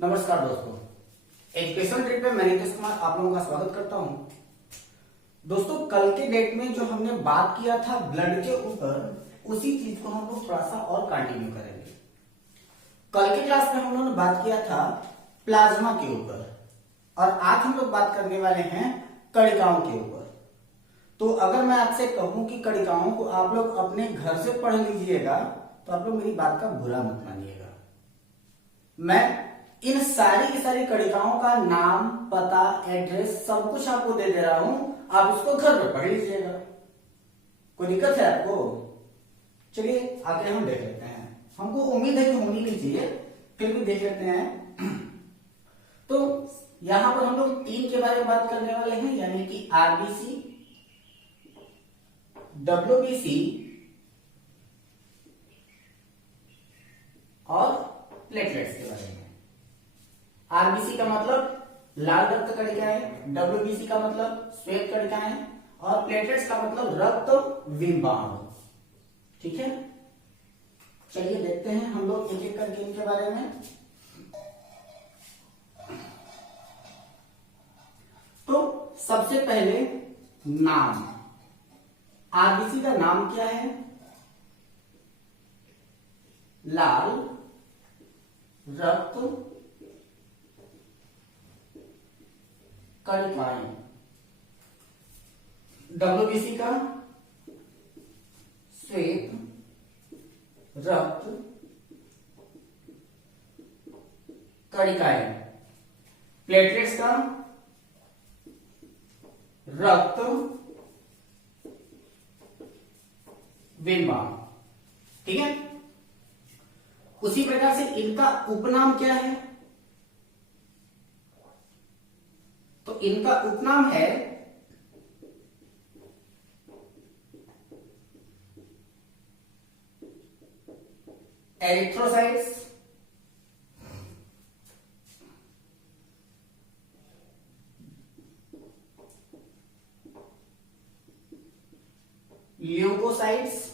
नमस्कार दोस्तों, education trip पे मैं नीतीश कुमार आप लोगों का स्वागत करता हूं। दोस्तों, कल के डेट में जो हमने बात किया था ब्लड के ऊपर, उसी चीज को हम लोग थोड़ा सा और कंटिन्यू करेंगे। कल के क्लास में हम लोगों ने बात किया था प्लाज्मा के ऊपर और आज हम लोग बात करने वाले हैं कणिकाओं के ऊपर। तो अगर मैं आपसे कहूं कि कणिकाओं को आप लोग अपने घर से पढ़ लीजिएगा तो आप लोग मेरी बात का बुरा मत मानिएगा। मैं इन सारी की सारी कणिकाओं का नाम, पता, एड्रेस सब कुछ आपको दे दे रहा हूं, आप इसको घर पर पढ़ लीजिएगा। कोई दिक्कत है आपको? चलिए आगे हम देख लेते हैं। हमको उम्मीद है कि होनी नहीं चाहिए, फिर भी देख लेते हैं। तो यहां पर हम लोग 3 के बारे में बात करने वाले हैं, यानी कि आरबीसी, डब्ल्यूबीसी और प्लेटलेट्स के बारे में। आरबीसी का मतलब लाल रक्त कणिकाएं, डब्ल्यूबीसी का मतलब श्वेत कणिकाएं और प्लेटलेट्स का मतलब रक्त विमाण। ठीक है, चलिए देखते हैं हम लोग एक एक करके इनके बारे में। तो सबसे पहले नाम। आरबीसी का नाम क्या है? लाल रक्त कणिकाएं। डब्ल्यूबीसी का श्वेत रक्त कणिकाएं। प्लेटलेट्स का रक्त विमाण। ठीक है, उसी प्रकार से इनका उपनाम क्या है? तो इनका उपनाम है एरिथ्रोसाइट्स, ल्यूकोसाइट्स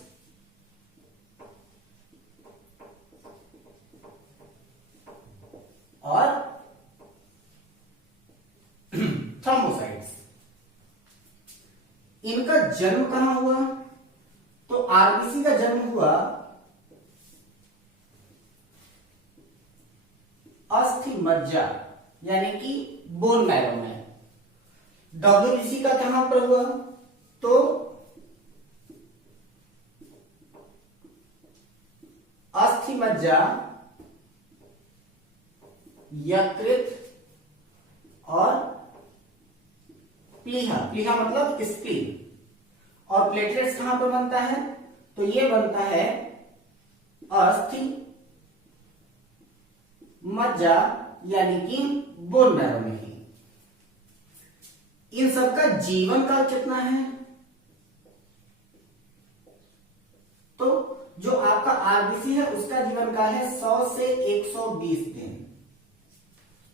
और थ्रोम्बोसाइट्स। इनका जन्म कहां हुआ? तो आरबीसी का जन्म हुआ अस्थि मज्जा यानी कि बोन मैरो में। डब्ल्यूबीसी का कहां पर हुआ? तो अस्थि मज्जा, यकृत और प्लीहा। प्लीहा मतलब स्प्लीन। और प्लेटलेट्स कहां पर बनता है? तो ये बनता है अस्थि मज्जा यानी कि बोन मैरो में ही। इन सबका जीवन काल कितना है? तो जो आपका आरबीसी है उसका जीवन काल है 100 से 120 दिन।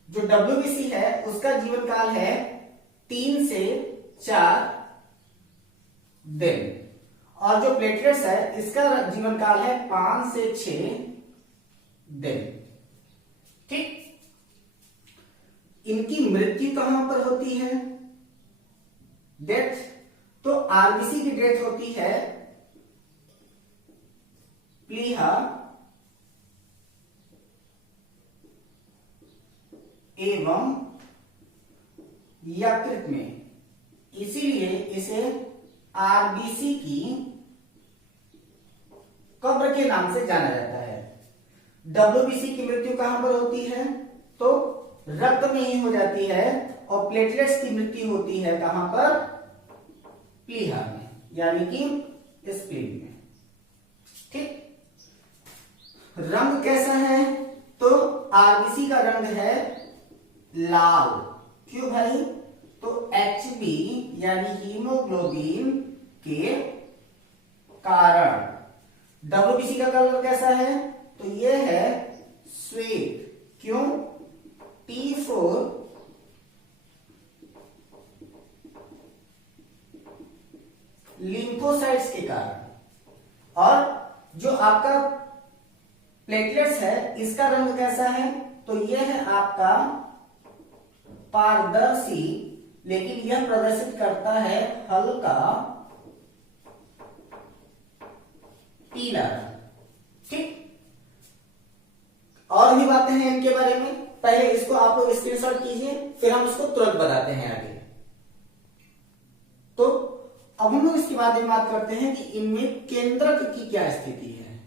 जो डब्ल्यूबीसी है उसका जीवन काल है 3 से 4 दिन। और जो प्लेटलेट्स है इसका जीवन काल है 5 से 6 दिन। ठीक, इनकी मृत्यु कहां पर होती है? डेथ। तो आरबीसी की डेथ होती है प्लीहा एवं यकृत में, इसीलिए इसे आरबीसी की कब्र के नाम से जाना जाता है। डब्ल्यूबीसी की मृत्यु कहां पर होती है? तो रक्त में ही हो जाती है। और प्लेटलेट्स की मृत्यु होती है कहां पर? प्लीहा में यानी कि स्प्लीन में। ठीक, रंग कैसा है? तो आरबीसी का रंग है लाल। क्यों भाई? तो HB यानी हीमोग्लोबिन के कारण। डब्ल्यूबीसी का कलर कैसा है? तो ये है श्वेत। क्यों? T4 लिम्फोसाइट्स के कारण। और जो आपका प्लेटलेट्स है इसका रंग कैसा है? तो यह है आपका पारदर्शी, लेकिन यह प्रदर्शित करता है हल्का पीला रंग। ठीक, और भी बातें हैं इनके बारे में, पहले इसको आप लोग स्क्रीनशॉट कीजिए, फिर हम इसको तुरंत बताते हैं आगे। तो अब हम लोग इसके बारे में बात करते हैं कि इनमें केंद्रक की क्या स्थिति है।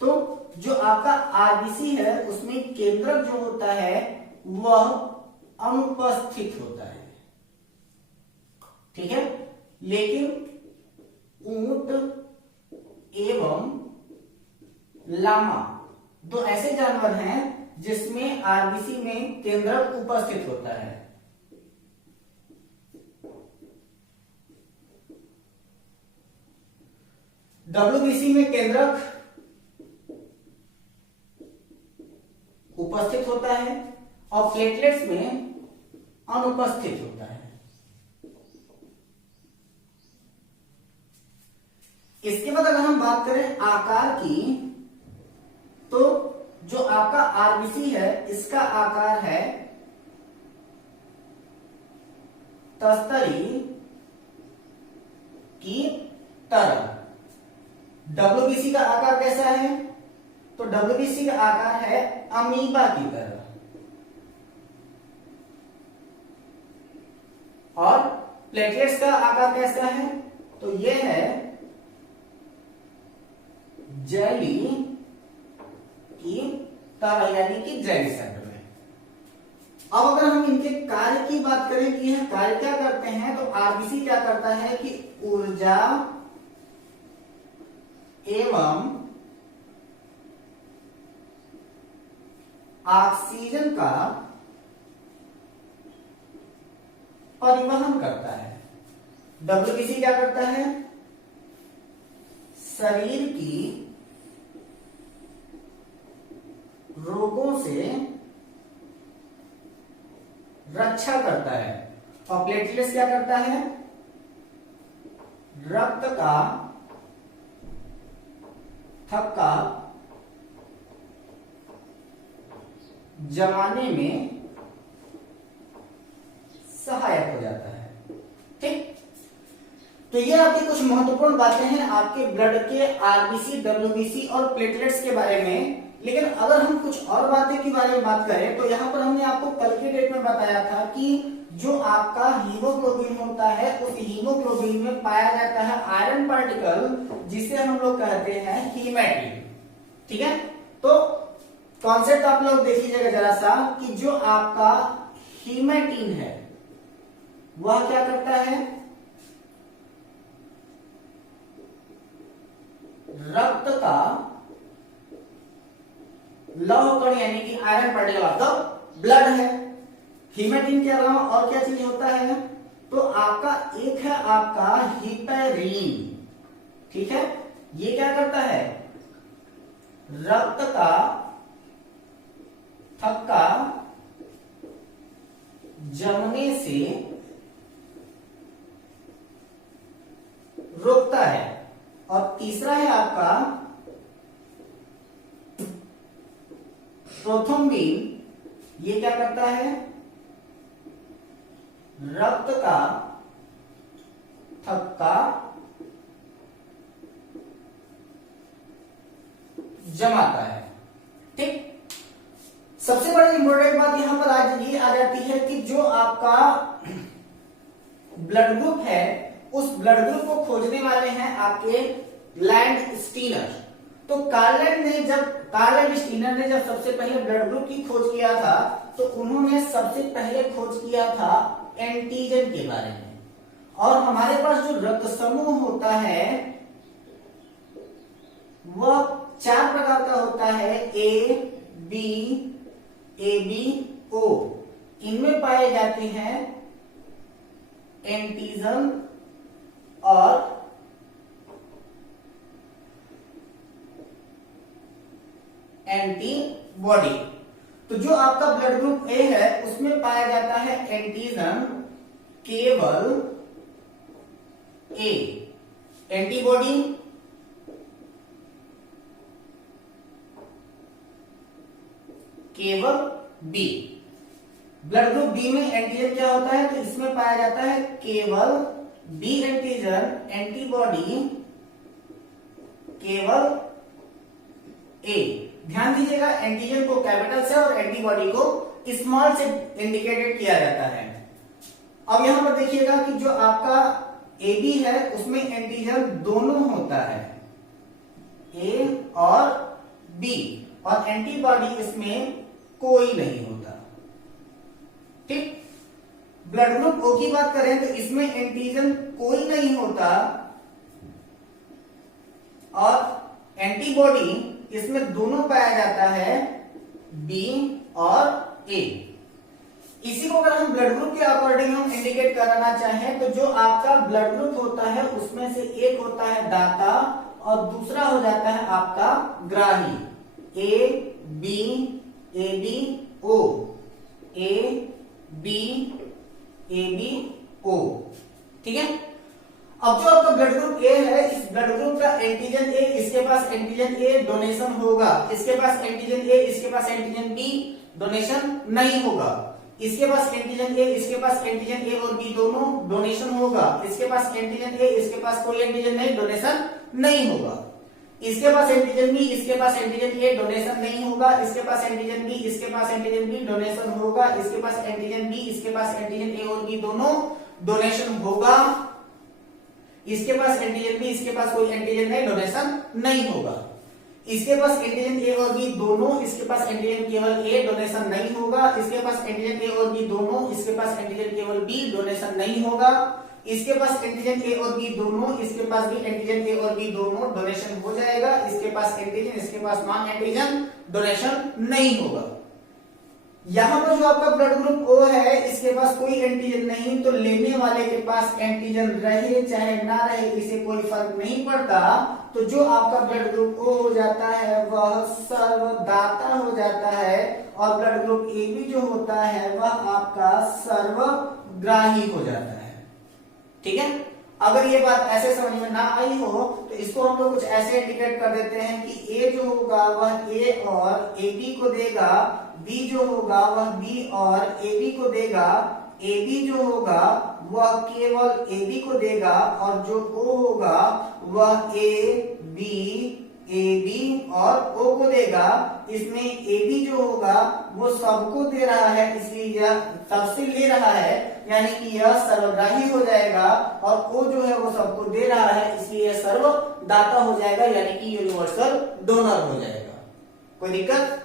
तो जो आपका आरबीसी है उसमें केंद्रक जो होता है वह अनुपस्थित होता है। ठीक है, लेकिन ऊंट एवं लामा दो ऐसे जानवर हैं जिसमें आरबीसी में केंद्रक उपस्थित होता है। डब्ल्यूबीसी में केंद्रक उपस्थित होता है और प्लेटलेट्स में अनुपस्थित होता है। इसके बाद अगर हम बात करें आकार की, तो जो आपका आरबीसी है इसका आकार है तस्तरी की तरह। डब्ल्यूबीसी का आकार कैसा है? तो डब्ल्यूबीसी का आकार है अमीबा की तरह। और प्लेटलेट्स का आकार कैसा है? तो यह है जेली की तरह, यानी कि जेली सेंटर में। अब अगर हम इनके कार्य की बात करें कि यह कार्य क्या करते हैं, तो आरबीसी क्या करता है कि ऊर्जा एवं ऑक्सीजन का परिवहन करता है। डब्ल्यूबीसी क्या करता है? शरीर की रोगों से रक्षा करता है। और प्लेटलेट्स क्या करता है? रक्त का थक्का जमाने में सहायक हो जाता है। ठीक, तो ये आपकी कुछ महत्वपूर्ण बातें हैं आपके ब्लड के आरबीसी, डब्ल्यूबीसी और प्लेटलेट्स के बारे में। लेकिन अगर हम कुछ और बातें के बारे में बात करें, तो यहां पर हमने आपको कल के डेट में बताया था कि जो आपका हीमोग्लोबिन होता है उस हीमोग्लोबिन में पाया जाता है आयरन पार्टिकल, जिसे हम लोग कहते हैं हीमेटिन। ठीक है, तो कॉन्सेप्ट आप लोग देख लीजिएगा जरा सा कि जो आपका हीमेटिन है वह क्या करता है? रक्त का लौह कण यानी कि iron particle of the blood है। हीमेटिन के अलावा और क्या चीज होता है? तो आपका एक है आपका हिपेरिन। ठीक है, ये क्या करता है? रक्त का थक्का जमने से रोकता है। और तीसरा है आपका प्रोथ्रोम्बिन, ये क्या करता है? रक्त का थक्का जमाता है। ठीक, सबसे बड़ी इंपॉर्टेंट बात यहां पर आज ये आ जाती है कि जो आपका ब्लड ग्रुप है उस ब्लड ग्रुप को खोजने वाले हैं आपके लैंड स्टीनर। तो कार्लैंड स्टीनर ने जब सबसे पहले ब्लड ग्रुप की खोज किया था, तो उन्होंने सबसे पहले खोज किया था एंटीजन के बारे में। और हमारे पास जो रक्त समूह होता है वह 4 प्रकार का होता है, ए बी ओ। इनमें पाए जाते हैं एंटीजन और एंटीबॉडी। तो जो आपका ब्लड ग्रुप ए है उसमें पाया जाता है एंटीजन केवल ए, एंटीबॉडी केवल बी। ब्लड ग्रुप बी में एंटीजन क्या होता है, तो इसमें पाया जाता है केवल बी एंटीजन, एंटीबॉडी केवल ए। ध्यान दीजिएगा, एंटीजन को कैपिटल से और एंटीबॉडी को स्मॉल से इंडिकेटेड किया जाता है। अब यहां पर देखिएगा कि जो आपका ए बी है उसमें एंटीजन दोनों होता है, ए और बी, और एंटीबॉडी इसमें कोई नहीं होता। ठीक। ब्लड ग्रुप ओ की बात करें तो इसमें एंटीजन कोई नहीं होता और एंटीबॉडी इसमें दोनों पाया जाता है, बी और ए। इसी को अगर हम ब्लड ग्रुप के अकॉर्डिंग हम इंडिकेट कराना चाहें तो जो आपका ब्लड ग्रुप होता है उसमें से एक होता है दाता और दूसरा हो जाता है आपका ग्राही। A B O, A B O. ठीक है। अब जो आपका ब्लड ग्रुप ए है, इस ब्लड ग्रुप का एंटीजन ए, इसके पास एंटीजन ए डोनेशन होगा, इसके पास एंटीजन ए, इसके पास एंटीजन बी डोनेशन नहीं होगा। इसके पास एंटीजन ए, इसके पास एंटीजन ए और बी दोनों डोनेशन होगा। इसके पास एंटीजन ए, इसके पास कोई एंटीजन नहीं, डोनेशन नहीं होगा। इसके पास एंटीजन बी, इसके पास एंटीजन ए, डोनेशन नहीं होगा। इसके पास एंटीजन बी, इसके पास एंटीजन बी, डोनेशन होगा। इसके पास एंटीजन बी, इसके पास एंटीजन ए और बी दोनों डोनेशन होगा। इसके पास एंटीजन बी, इसके पास कोई एंटीजन नहीं, डोनेशन नहीं होगा। इसके पास एंटीजन ए और बी दोनों, इसके पास एंटीजन केवल ए, डोनेशन नहीं होगा। इसके पास एंटीजन ए और बी दोनों, इसके पास एंटीजन केवल बी, डोनेशन नहीं होगा। इसके पास एंटीजन ए और बी दोनों, इसके पास भी एंटीजन ए और बी दोनों, डोनेशन हो जाएगा। इसके पास एंटीजन, इसके पास नॉन एंटीजन, डोनेशन नहीं होगा। यहां पर जो आपका ब्लड ग्रुप ओ है, इसके पास कोई एंटीजन नहीं, तो लेने वाले के पास एंटीजन रहे चाहे ना रहे इसे कोई फर्क नहीं पड़ता। तो जो आपका ब्लड ग्रुप ओ हो जाता है वह सर्वदाता हो जाता है, और ब्लड ग्रुप ए बी जो होता है वह आपका सर्वग्राही हो जाता है। ठीक है। अगर ये बात ऐसे समझ में ना आई हो तो इसको हम लोग कुछ ऐसे इंडिकेट कर देते हैं कि ए जो होगा वह ए और ए बी को देगा, बी जो होगा वह बी और ए बी को देगा, ए बी जो होगा वह केवल ए बी को देगा, और जो ओ होगा वह ए बी और ओ को देगा। इसमें ए बी जो होगा वो सबको दे रहा है, इसलिए यह सबसे ले रहा है, यानी कि यह सर्वग्राही हो जाएगा, और ओ जो है वो सबको दे रहा है, इसलिए यह सर्वदाता हो जाएगा, यानी कि यूनिवर्सल डोनर हो जाएगा। कोई दिक्कत?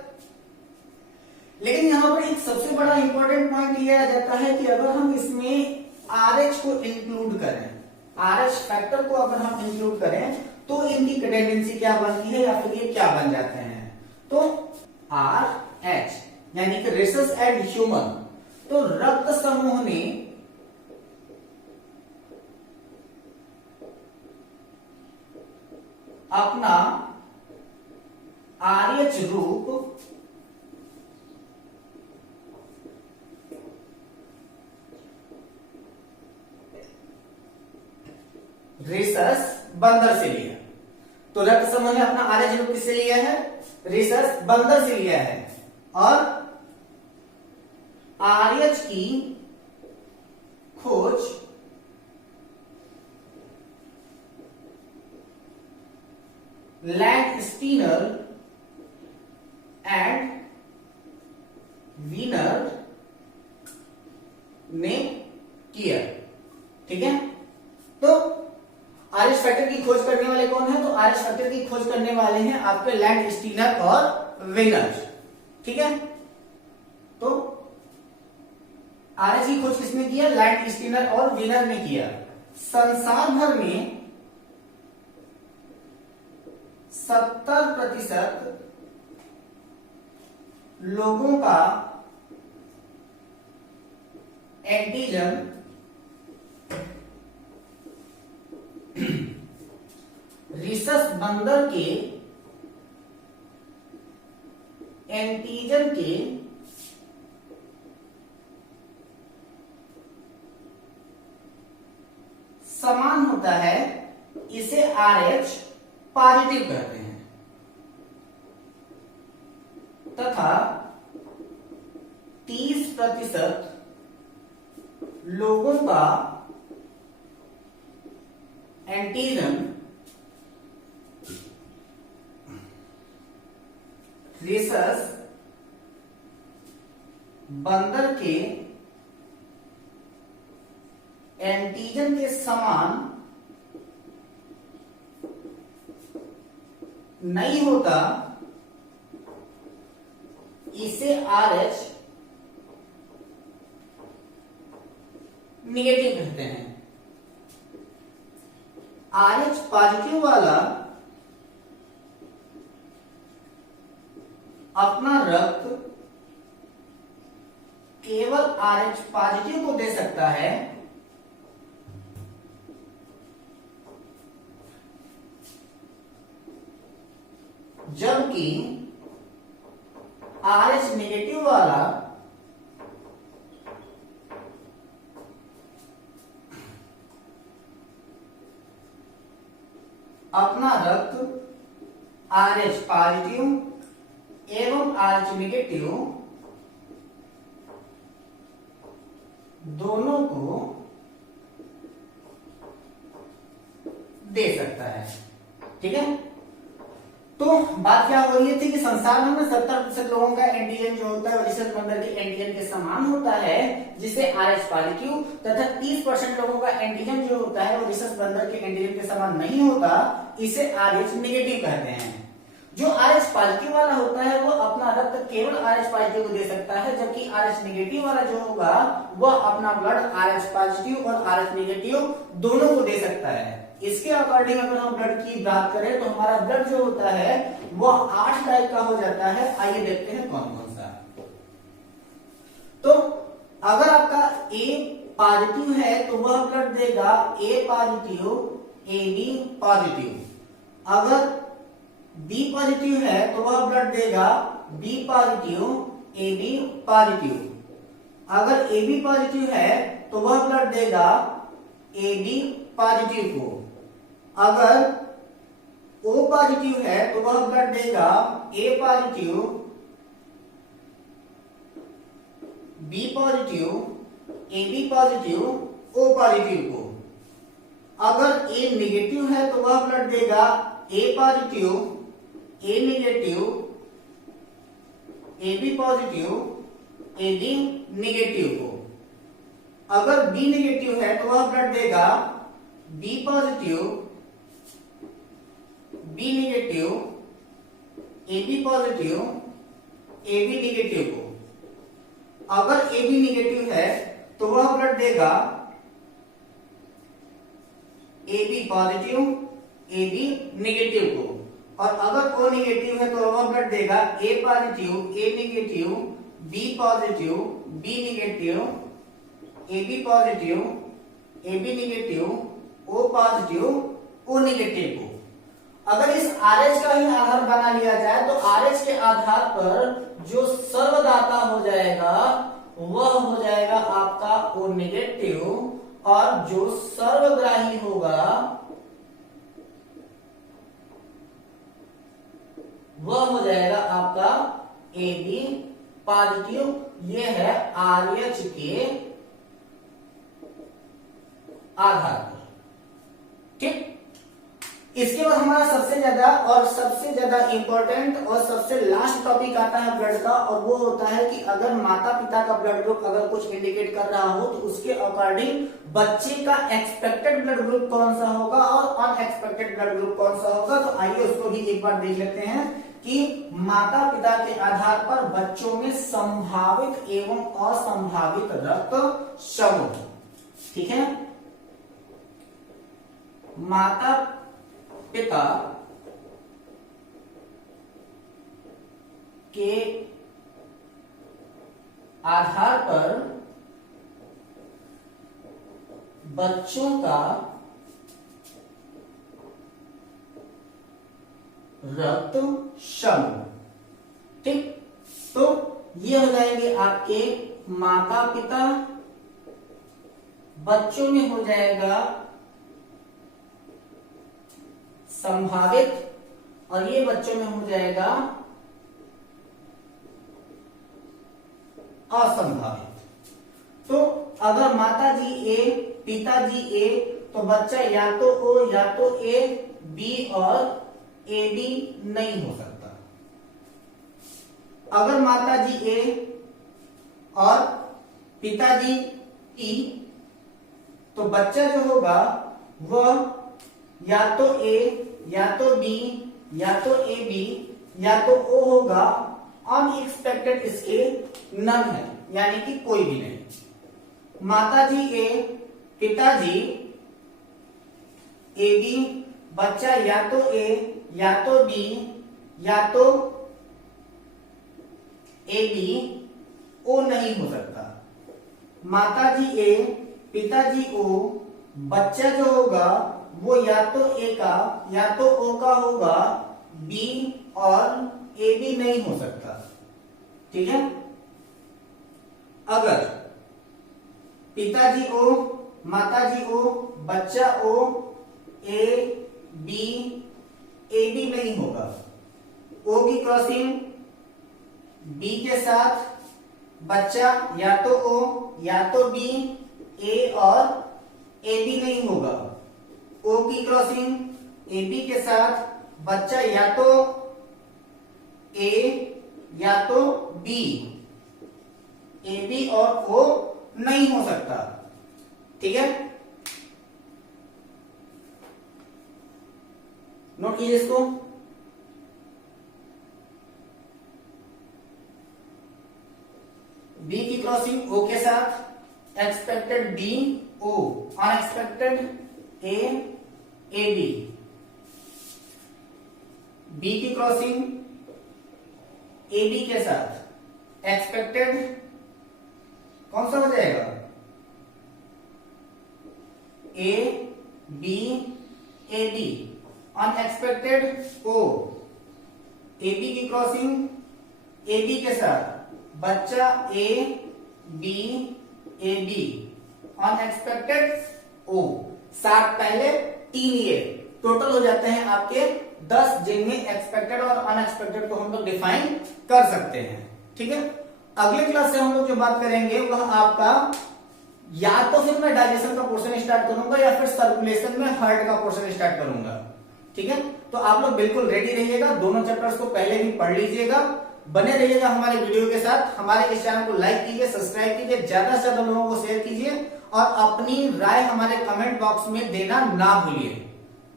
लेकिन यहां पर एक सबसे बड़ा इंपॉर्टेंट पॉइंट यह आ जाता है कि अगर हम इसमें RH को इंक्लूड करें, RH फैक्टर को अगर हम इंक्लूड करें तो इनकी टेंडेंसी क्या बनती है या फिर ये क्या बन जाते हैं, तो RH यानी कि रेसस एंड ह्यूमन। तो रक्त समूह ने अपना RH रूप रेसस बंदर से लिया। तो रक्त समूह ने अपना RH रूप किससे लिया है, रेसस बंदर से लिया है, और RH की खोज लैंडस्टीनर एंड वीनर ने किया। ठीक है। तो RH फैक्टर की खोज करने वाले कौन है, तो RH फैक्टर की खोज करने वाले हैं आपके लैंडस्टीनर और वीनर। ठीक है। तो RH की खोज किसने किया, लैंडस्टीनर और वीनर ने किया। संसार भर में 70% लोगों का एंटीजन रिसस बंदर के एंटीजन के समान होता है, इसे RH पॉजिटिव कहते हैं, तथा 30% लोगों का एंटीजन रेसस बंदर के एंटीजन के समान नहीं होता, इसे RH निगेटिव कहते हैं। RH पॉजिटिव वाला अपना रक्त केवल RH पॉजिटिव को दे सकता है, जबकि RH नेगेटिव वाला अपना रक्त RH पॉजिटिव एवं RH नेगेटिव दोनों को दे सकता है। ठीक है, तो बात क्या हो रही थी कि संसार में 70% लोगों का एंटीजन जो होता है वो रिसर्च बंदर के एंटीजन के समान होता है, जिसे RH पॉजिटिव, तथा 30% लोगों का एंटीजन जो होता है वो रिसर्च बंदर के एंटीजन के समान नहीं होता, इसे RH नेगेटिव कहते हैं। जो RH पॉजिटिव वाला होता है वो अपना रक्त केवल RH पॉजिटिव को दे सकता है, जबकि RH नेगेटिव वाला जो होगा वह अपना ब्लड RH पॉजिटिव और RH नेगेटिव दोनों को दे सकता है। इसके अकॉर्डिंग अगर हम ब्लड की बात करें तो हमारा ब्लड जो होता है वह 8 टाइप का हो जाता है। आइए देखते हैं कौन कौन सा। तो अगर आपका A पॉजिटिव है तो वह ब्लड देगा A पॉजिटिव AB पॉजिटिव। अगर B पॉजिटिव है तो वह ब्लड देगा B पॉजिटिव AB पॉजिटिव। अगर AB पॉजिटिव है तो वह ब्लड देगा AB पॉजिटिव को। अगर O पॉजिटिव है तो वह ब्लड देगा A positive B positive AB positive O positive को। अगर A नेगेटिव है तो वह ब्लड देगा A positive A negative AB positive AB negative को। अगर B नेगेटिव है तो वह ब्लड देगा B positive B negative AB positive AB negative को। अगर AB नेगेटिव है तो वह ब्लड देगा AB पॉजिटिव AB नेगेटिव को। और अगर O नेगेटिव है तो वह ब्लड देगा A positive A negative B positive B negative AB positive AB negative O positive O negative को। अगर इस RH का ही आधार बना लिया जाए तो RH के आधार पर जो सर्वदाता हो जाएगा वह हो जाएगा आपका O नेगेटिव, और जो सर्वग्राही होगा वह हो जाएगा आपका AB पॉजिटिव। यह है RH के आधार पर। ठीक, इसके बाद हमारा सबसे ज्यादा इंपॉर्टेंट और सबसे लास्ट टॉपिक आता है ब्लड का, और वो होता है कि अगर माता पिता का ब्लड ग्रुप अगर कुछ इंडिकेट कर रहा हो तो उसके अकॉर्डिंग बच्चे का एक्सपेक्टेड ब्लड ग्रुप कौन सा होगा और अनएक्सपेक्टेड ब्लड ग्रुप कौन सा होगा। तो आइए उसको भी एक बार देख लेते हैं कि माता पिता के आधार पर बच्चों में संभावित एवं असंभावित रक्त समूह। ठीक है, माता पिता के आधार पर बच्चों का रक्त समूह। ठीक, तो ये हो जाएंगे आपके माता पिता, बच्चों में हो जाएगा संभावित, और ये बच्चों में हो जाएगा असंभावित। तो अगर माताजी ए पिताजी ए तो बच्चा या तो ओ या तो ए बी और ए बी नहीं हो सकता। अगर माताजी ए और पिताजी ई तो बच्चा जो होगा वह या तो ए या तो बी या तो ए बी या तो ओ होगा। अनएक्सपेक्टेड इसके नन है, यानी कि कोई भी नहीं। माताजी ए पिताजी ए बी बच्चा या तो ए या तो बी या तो ए बी ओ नहीं हो सकता। माताजी ए पिताजी ओ बच्चा जो होगा वो या तो ए का या तो ओ का होगा, बी और ए बी नहीं हो सकता। ठीक है। अगर पिताजी ओ माताजी ओ बच्चा ओ ए बी ए बी नहीं होगा। ओ की क्रॉसिंग बी के साथ बच्चा या तो ओ या तो बी ए और ए बी नहीं होगा। ओ की क्रॉसिंग ए बी के साथ बच्चा या तो ए या तो बी, ए बी और ओ नहीं हो सकता। ठीक है, नोट कीजिए इसको। बी की क्रॉसिंग ओ के साथ expected B O, unexpected A A B. B की क्रॉसिंग ए बी के साथ एक्सपेक्टेड कौन सा हो जाएगा, A B A B. Unexpected O, A B की क्रॉसिंग ए बी के साथ बच्चा A B A B. Unexpected O. 7 पहले 3 ये टोटल हो जाते हैं आपके 10, जिनमें एक्सपेक्टेड और अनएक्सपेक्टेड को हम लोग डिफाइन कर सकते हैं। ठीक है, अगले क्लास से हम लोग जो बात करेंगे वह आपका या तो फिर मैं डाइजेशन का पोर्शन स्टार्ट करूंगा या फिर सर्कुलेशन में हार्ट का पोर्शन स्टार्ट करूंगा। ठीक है, तो आप लोग बिल्कुल रेडी रहिएगा, दोनों चैप्टर्स को पहले भी पढ़ लीजिएगा, बने रहिएगा हमारे वीडियो के साथ। हमारे इस चैनल को लाइक कीजिए, सब्सक्राइब कीजिए, ज्यादा से ज्यादा लोगों को शेयर कीजिए और अपनी राय हमारे कमेंट बॉक्स में देना ना भूलिए।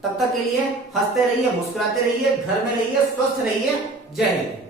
तब तक के लिए हंसते रहिए, मुस्कुराते रहिए, घर में रहिए, स्वस्थ रहिए। जय हिंद।